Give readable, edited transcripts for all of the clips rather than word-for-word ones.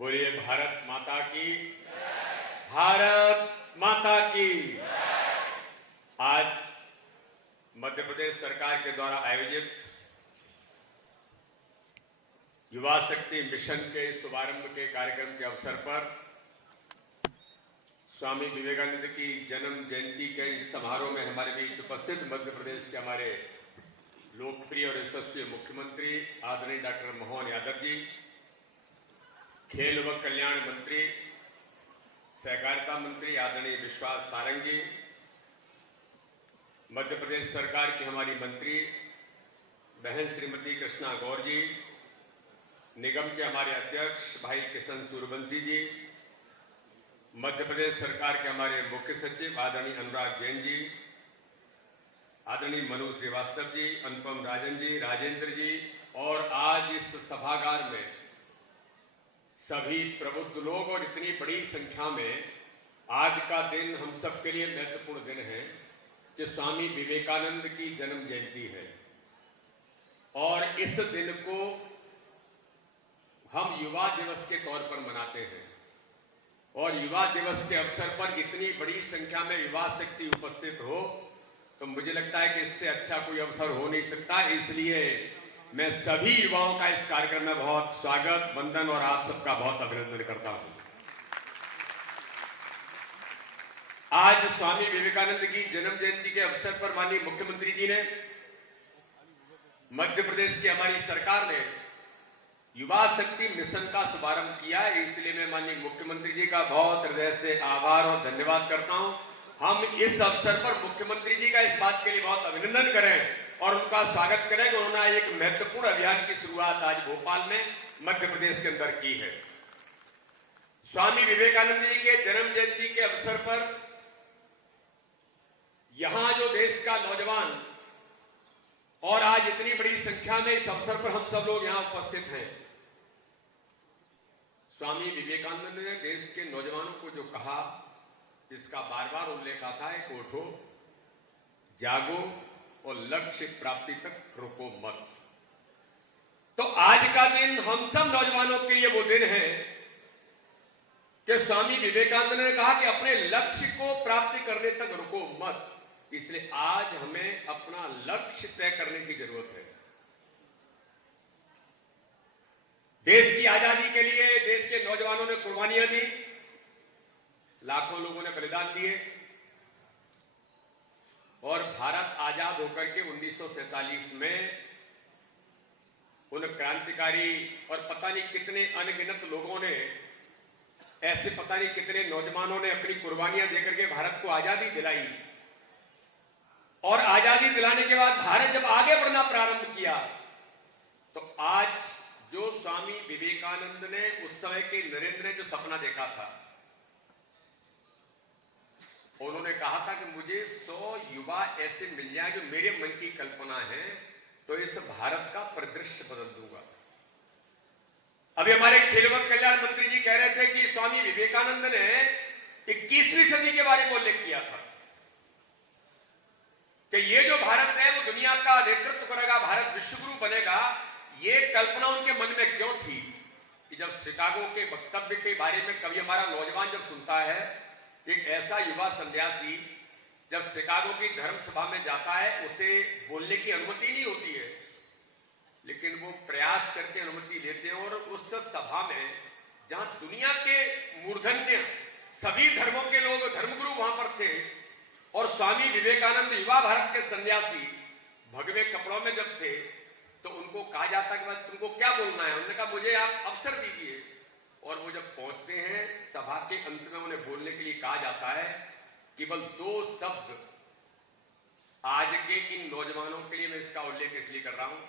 बोलिए भारत माता की, भारत माता की। आज मध्य प्रदेश सरकार के द्वारा आयोजित युवा शक्ति मिशन के शुभारंभ के कार्यक्रम के अवसर पर स्वामी विवेकानंद की जन्म जयंती के इस समारोह में हमारे बीच उपस्थित मध्य प्रदेश के हमारे लोकप्रिय और यशस्वी मुख्यमंत्री आदरणीय डॉक्टर मोहन यादव जी, खेल व कल्याण मंत्री, सहकारिता मंत्री आदरणीय विश्वास सारंग जी, मध्य प्रदेश सरकार की हमारी मंत्री बहन श्रीमती कृष्णा गौर जी, निगम के हमारे अध्यक्ष भाई किशन सूर्यवंशी जी, मध्य प्रदेश सरकार के हमारे मुख्य सचिव आदरणीय अनुराग जैन जी, आदरणीय मनु श्रीवास्तव जी, अनुपम राजन जी, राजेंद्र जी, और आज इस सभागार में सभी प्रबुद्ध लोग और इतनी बड़ी संख्या में आज का दिन हम सबके लिए महत्वपूर्ण दिन है कि स्वामी विवेकानंद की जन्म जयंती है और इस दिन को हम युवा दिवस के तौर पर मनाते हैं। और युवा दिवस के अवसर पर इतनी बड़ी संख्या में युवा शक्ति उपस्थित हो तो मुझे लगता है कि इससे अच्छा कोई अवसर हो नहीं सकता। इसलिए मैं सभी युवाओं का इस कार्यक्रम में बहुत स्वागत, वंदन और आप सबका बहुत अभिनंदन करता हूं। आज स्वामी विवेकानंद की जन्म जयंती के अवसर पर माननीय मुख्यमंत्री जी ने, मध्य प्रदेश की हमारी सरकार ने युवा शक्ति मिशन का शुभारंभ किया है। इसलिए मैं माननीय मुख्यमंत्री जी का बहुत हृदय से आभार और धन्यवाद करता हूं। हम इस अवसर पर मुख्यमंत्री जी का इस बात के लिए बहुत अभिनंदन करें और उनका स्वागत करें कि उन्होंने एक महत्वपूर्ण अभियान की शुरुआत आज भोपाल में मध्य प्रदेश के अंदर की है। स्वामी विवेकानंद जी के जन्म जयंती के अवसर पर यहां जो देश का नौजवान और आज इतनी बड़ी संख्या में इस अवसर पर हम सब लोग यहां उपस्थित हैं, स्वामी विवेकानंद ने देश के नौजवानों को जो कहा इसका बार बार उल्लेख आता है कि उठो, जागो और लक्ष्य प्राप्ति तक रुको मत। तो आज का दिन हम सब नौजवानों के लिए वो दिन है कि स्वामी विवेकानंद ने कहा कि अपने लक्ष्य को प्राप्ति करने तक रुको मत। इसलिए आज हमें अपना लक्ष्य तय करने की जरूरत है। देश की आजादी के लिए देश के नौजवानों ने कुर्बानियां दी, लाखों लोगों ने बलिदान दिए और भारत आजाद होकर के 1947 में उन क्रांतिकारी और पता नहीं कितने अनगिनत लोगों ने, ऐसे पता नहीं कितने नौजवानों ने अपनी कुर्बानियां देकर के भारत को आजादी दिलाई। और आजादी दिलाने के बाद भारत जब आगे बढ़ना प्रारंभ किया तो आज जो स्वामी विवेकानंद ने उस समय के नरेंद्र ने जो सपना देखा था, उन्होंने कहा था कि मुझे 100 युवा ऐसे मिल जाए जो मेरे मन की कल्पना है तो इस भारत का परिदृश्य बदल दूंगा। अभी हमारे खेल व कल्याण मंत्री जी कह रहे थे कि स्वामी विवेकानंद ने 21वीं सदी के बारे में उल्लेख किया था कि ये जो भारत है वो दुनिया का नेतृत्व करेगा, भारत विश्वगुरु बनेगा। ये कल्पना उनके मन में क्यों थी कि जब शिकागो के वक्तव्य के बारे में कभी हमारा नौजवान जब सुनता है कि एक ऐसा युवा सन्यासी जब शिकागो की धर्म सभा में जाता है, उसे बोलने की अनुमति नहीं होती है, लेकिन वो प्रयास करके अनुमति लेते हैं और उस सभा में जहां दुनिया के मूर्धन्य सभी धर्मों के लोग, धर्मगुरु वहां पर थे और स्वामी विवेकानंद युवा भारत के सन्यासी भगवे कपड़ों में जब थे तो उनको कहा जाता कि तुमको क्या बोलना है। उन्होंने कहा मुझे आप अवसर दीजिए। और वो जब पहुंचते हैं सभा के अंत में उन्हें बोलने के लिए कहा जाता है केवल 2 शब्द। आज के इन नौजवानों के लिए मैं इसका उल्लेख इसलिए कर रहा हूं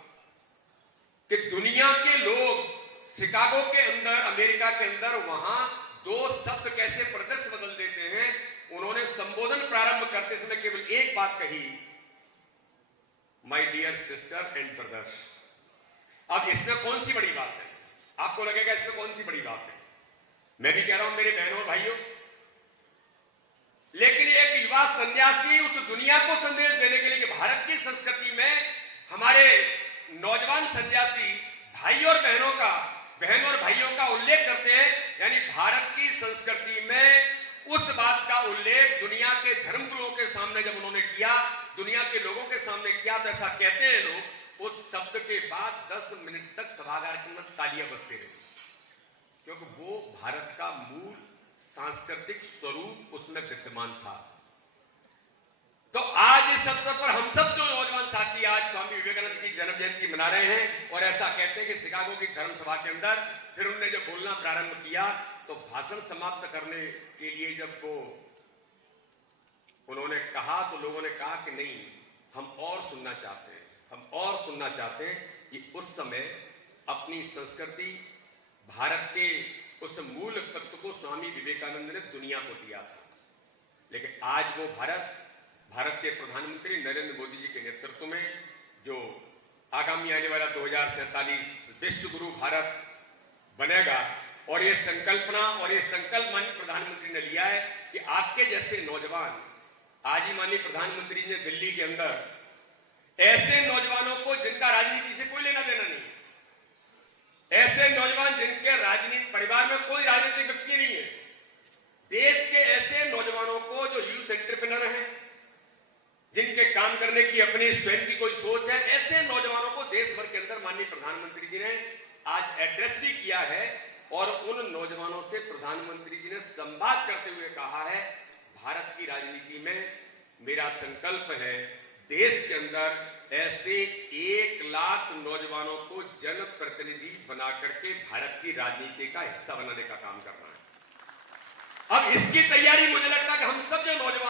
कि दुनिया के लोग शिकागो के अंदर, अमेरिका के अंदर वहां 2 शब्द कैसे परिदृश्य बदल देते हैं। उन्होंने संबोधन प्रारंभ करते समय केवल एक बात कही, my dear sister and brothers. अब इसमें कौन सी बड़ी बात है? आपको लगेगा इसमें कौन सी बड़ी बात है? मैं भी कह रहा हूं मेरे बहनों और भाइयों, लेकिन एक युवा सन्यासी उस दुनिया को संदेश देने के लिए कि भारत की संस्कृति में हमारे नौजवान सन्यासी भाई और बहनों का, बहन और भाइयों का उल्लेख करते हैं यानी भारत की संस्कृति में उस बात का उल्लेख दुनिया के धर्मगुरुओं के सामने जब उन्होंने किया, दुनिया के लोगों के सामने किया, तो ऐसा कहते हैं लोग, उस शब्द के बाद 10 मिनट तक सभागार के अंदर तालियां बजती रही, क्योंकि वो भारत का मूल सांस्कृतिक स्वरूप उसमें विद्यमान था। तो आज इस अवसर पर हम सब जो नौजवान साथी आज स्वामी विवेकानंद की जन्म जयंती मना रहे हैं और ऐसा कहते हैं कि शिकागो की धर्म सभा के अंदर फिर उन्होंने जब बोलना प्रारंभ किया, तो भाषण समाप्त करने के लिए जब वो उन्होंने कहा, तो लोगों ने कहा कि नहीं, हम और सुनना चाहते हैं, हम और सुनना चाहते हैं कि उस समय अपनी संस्कृति, भारत के उस मूल तत्व को स्वामी विवेकानंद ने दुनिया को दिया था। लेकिन आज वो भारत के प्रधानमंत्री नरेंद्र मोदी जी के नेतृत्व में जो आगामी आने वाला 2047 विश्व गुरु भारत बनेगा, और ये संकल्पना और ये संकल्प माननीय प्रधानमंत्री ने लिया है कि आपके जैसे नौजवान, आज ही माननीय प्रधानमंत्री ने दिल्ली के अंदर ऐसे नौजवानों को जिनका राजनीति से कोई लेना देना नहीं, ऐसे नौजवान जिनके राजनीतिक परिवार में कोई राजनीतिक व्यक्ति नहीं है, देश के ऐसे नौजवानों को जो यूथ एंटरप्रेन्योर हैं, जिनके काम करने की अपनी स्वयं की कोई सोच है, ऐसे नौजवानों को देश भर के अंदर माननीय प्रधानमंत्री जी ने आज एड्रेस भी किया है। और उन नौजवानों से प्रधानमंत्री जी ने संवाद करते हुए कहा है, भारत की राजनीति में मेरा संकल्प है देश के अंदर ऐसे 1 लाख नौजवानों को जनप्रतिनिधि बना करके भारत की राजनीति का हिस्सा बनाने का काम करना है। अब इसकी तैयारी मुझे लगता है कि हम सब जो नौजवान